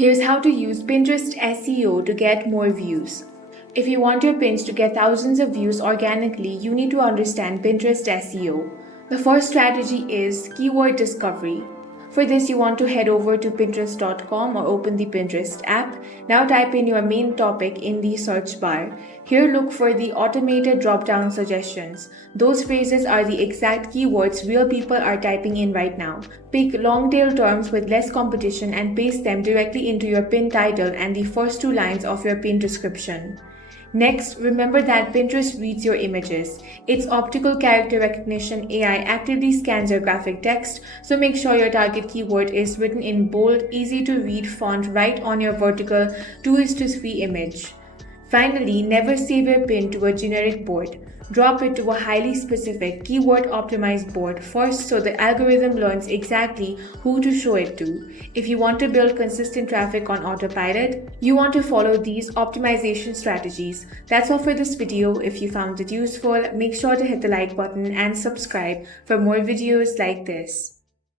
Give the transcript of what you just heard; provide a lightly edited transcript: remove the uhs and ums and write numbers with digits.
Here's how to use Pinterest SEO to get more views. If you want your pins to get thousands of views organically, you need to understand Pinterest SEO. The first strategy is keyword discovery. For this, you want to head over to Pinterest.com or open the Pinterest app. Now type in your main topic in the search bar. Here, look for the automated drop-down suggestions. Those phrases are the exact keywords real people are typing in right now. Pick long-tail terms with less competition and paste them directly into your pin title and the first two lines of your pin description. Next, remember that Pinterest reads your images. Its optical character recognition AI actively scans your graphic text, so make sure your target keyword is written in bold, easy to read font right on your vertical 2:3 image. Finally, never save your pin to a generic board. Drop it to a highly specific, keyword-optimized board first so the algorithm learns exactly who to show it to. If you want to build consistent traffic on autopilot, you want to follow these optimization strategies. That's all for this video. If you found it useful, make sure to hit the like button and subscribe for more videos like this.